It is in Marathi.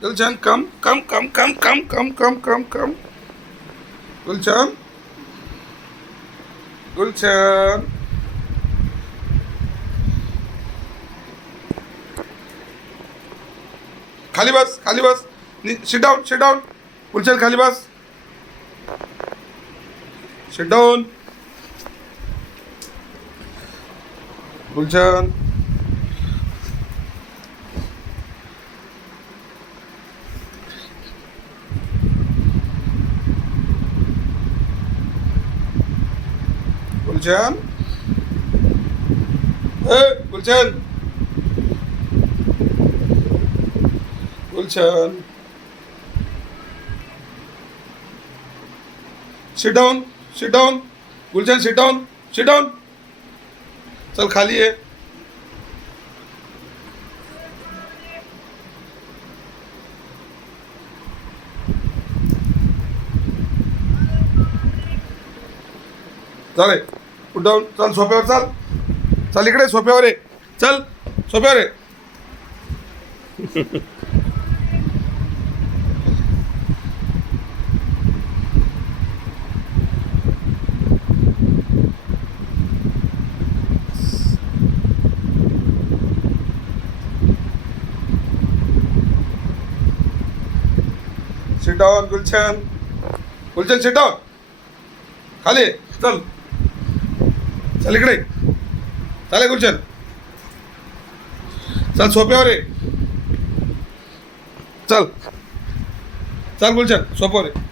गुलशन कम कम कम कम कम कम कम कम कम गुलशन गुलशन खाली बस खाली बस सिट डाऊन गुलशन खाली बस sit down Gulshan Gulshan Gulshan Gulshan sit down Gulshan sit down चल खाली आहे चालेल उठ डाऊन चल सोप्यावर चल इकडे सोप्यावर आहे चल सोप्यावर आहे seat down Gulshan sit down खाली चल चल इकडे चालेल गुलशन चल सोप्यावर आहे चल गुलशन सोप्यावर आहे